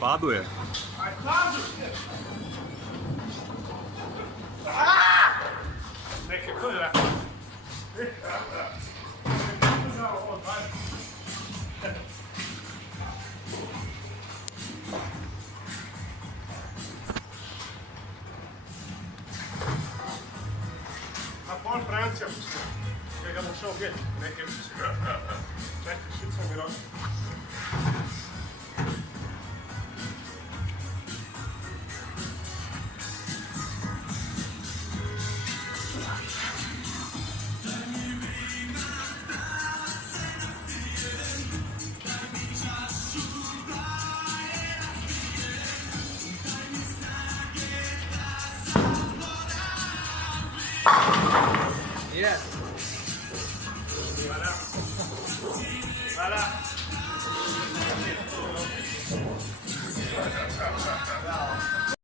Paduje. Neke klura. A pol Francija, tega bom šel gledati, nekaj bi se ga. Čekaj, šica mi roči. Yes. Voilà. Voilà.